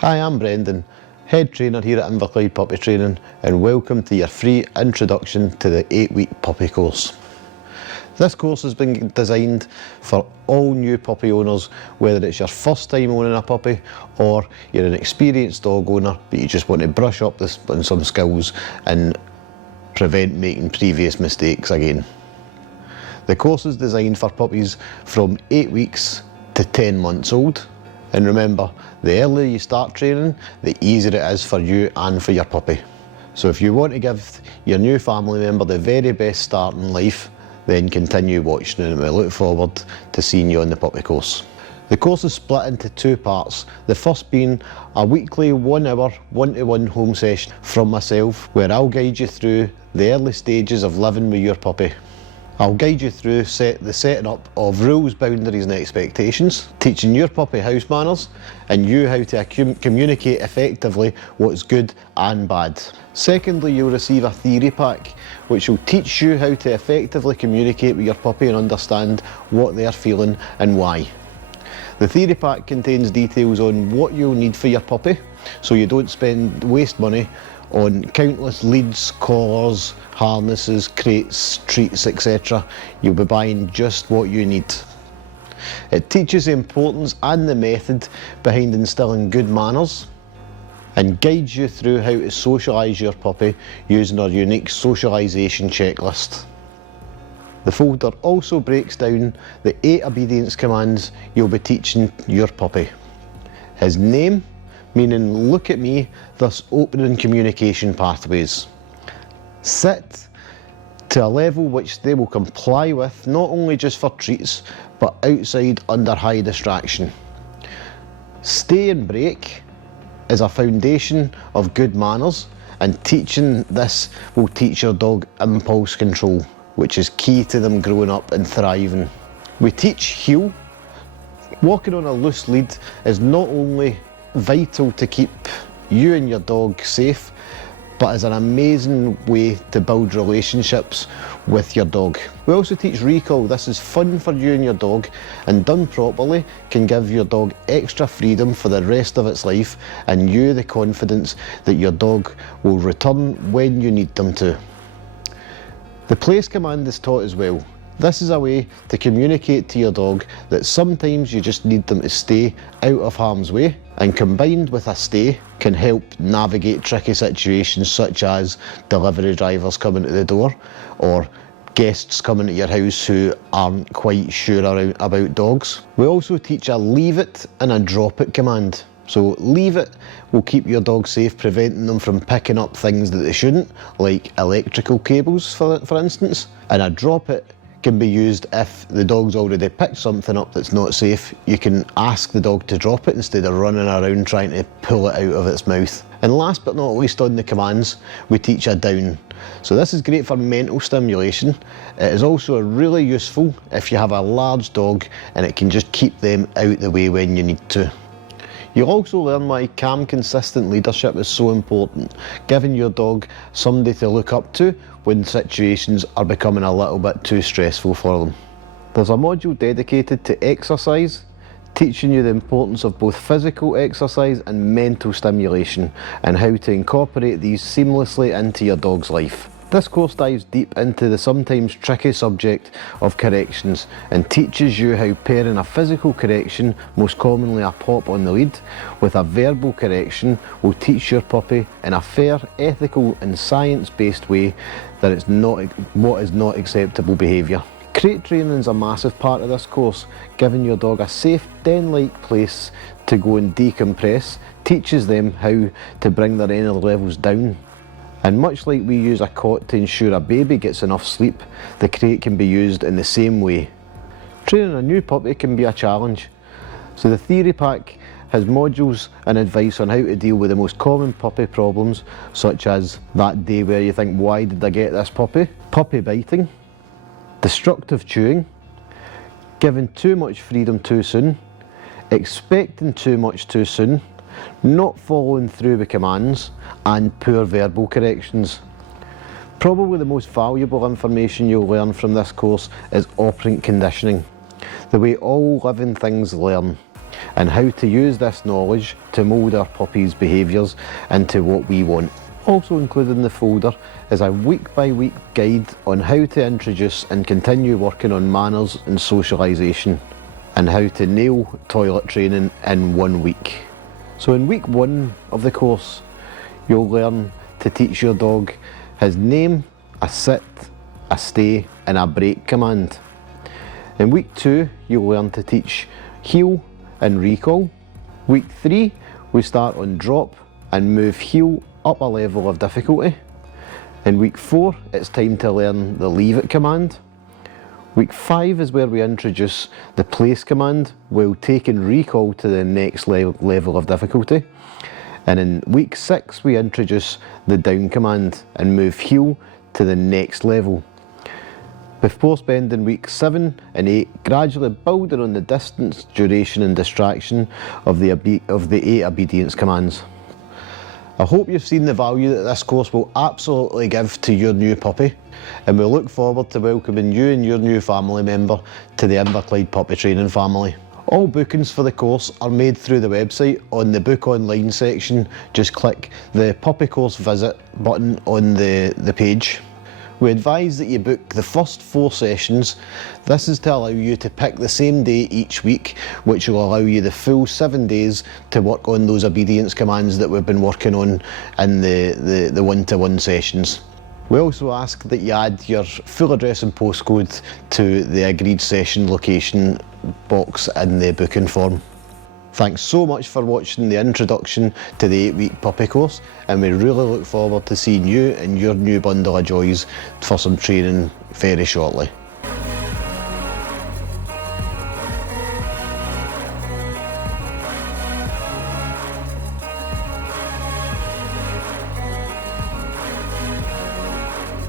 Hi, I'm Brendan, Head Trainer here at Inverclyde Puppy Training, and welcome to your free introduction to the 8-week puppy course. This course has been designed for all new puppy owners, whether it's your first time owning a puppy or you're an experienced dog owner but you just want to brush up on some skills and prevent making previous mistakes again. The course is designed for puppies from 8 weeks to 10 months old. And remember, the earlier you start training, the easier it is for you and for your puppy. So if you want to give your new family member the very best start in life, then continue watching, and we look forward to seeing you on the puppy course. The course is split into two parts, the first being a weekly 1 hour one-to-one home session from myself, where I'll guide you through the early stages of living with your puppy. I'll guide you through the setting up of rules, boundaries and expectations, teaching your puppy house manners and you how to communicate effectively what's good and bad. Secondly, you'll receive a theory pack which will teach you how to effectively communicate with your puppy and understand what they're feeling and why. The theory pack contains details on what you'll need for your puppy, so you don't waste money on countless leads, collars, harnesses, crates, treats, etc. You'll be buying just what you need. It teaches the importance and the method behind instilling good manners and guides you through how to socialise your puppy using our unique socialisation checklist. The folder also breaks down the 8 obedience commands you'll be teaching your puppy. His name, meaning look at me, thus opening communication pathways. Sit, to a level which they will comply with, not only just for treats, but outside under high distraction. Stay and break is a foundation of good manners, and teaching this will teach your dog impulse control, which is key to them growing up and thriving. We teach heel. Walking on a loose lead is not only vital to keep you and your dog safe, but is an amazing way to build relationships with your dog. We also teach recall. This is fun for you and your dog, and done properly can give your dog extra freedom for the rest of its life and you the confidence that your dog will return when you need them to. The place command is taught as well. This is a way to communicate to your dog that sometimes you just need them to stay out of harm's way, and combined with a stay can help navigate tricky situations such as delivery drivers coming to the door or guests coming to your house who aren't quite sure about dogs. We also teach a leave it and a drop it command. So leave it will keep your dog safe, preventing them from picking up things that they shouldn't, like electrical cables for instance, and a drop it can be used if the dog's already picked something up that's not safe. You can ask the dog to drop it instead of running around trying to pull it out of its mouth. And last but not least on the commands, we teach a down. So this is great for mental stimulation. It is also really useful if you have a large dog and it can just keep them out the way when you need to. You'll also learn why calm, consistent leadership is so important, giving your dog somebody to look up to when situations are becoming a little bit too stressful for them. There's a module dedicated to exercise, teaching you the importance of both physical exercise and mental stimulation, and how to incorporate these seamlessly into your dog's life. This course dives deep into the sometimes tricky subject of corrections and teaches you how pairing a physical correction, most commonly a pop on the lead, with a verbal correction will teach your puppy in a fair, ethical and science-based way that it's not what is not acceptable behaviour. Crate training is a massive part of this course. Giving your dog a safe, den-like place to go and decompress teaches them how to bring their energy levels down. And much like we use a cot to ensure a baby gets enough sleep, the crate can be used in the same way. Training a new puppy can be a challenge. So the theory pack has modules and advice on how to deal with the most common puppy problems, such as that day where you think, why did I get this puppy? Puppy biting, destructive chewing, giving too much freedom too soon, expecting too much too soon, not following through with commands, and poor verbal corrections. Probably the most valuable information you'll learn from this course is operant conditioning, the way all living things learn. and how to use this knowledge to mould our puppies' behaviours into what we want. Also included in the folder is a week-by-week guide on how to introduce and continue working on manners and socialisation, and how to nail toilet training in 1 week. So in week 1 of the course, you'll learn to teach your dog his name, a sit, a stay and a break command. In week 2, you'll learn to teach heel and recall. Week 3, we start on drop and move heel up a level of difficulty. In week 4, it's time to learn the leave it command. Week 5 is where we introduce the place command while taking recall to the next level of difficulty. And in week 6, we introduce the down command and move heel to the next level, before spending weeks 7 and 8 gradually building on the distance, duration and distraction of the 8 obedience commands. I hope you've seen the value that this course will absolutely give to your new puppy, and we look forward to welcoming you and your new family member to the Inverclyde Puppy Training family. All bookings for the course are made through the website. On the book online section, just click the Puppy Course Visit button on the page. We advise that you book the first 4 sessions. This is to allow you to pick the same day each week, which will allow you the full 7 days to work on those obedience commands that we've been working on in the one-to-one sessions. We also ask that you add your full address and postcode to the agreed session location box in the booking form. Thanks so much for watching the introduction to the 8-week puppy course, and we really look forward to seeing you and your new bundle of joys for some training very shortly.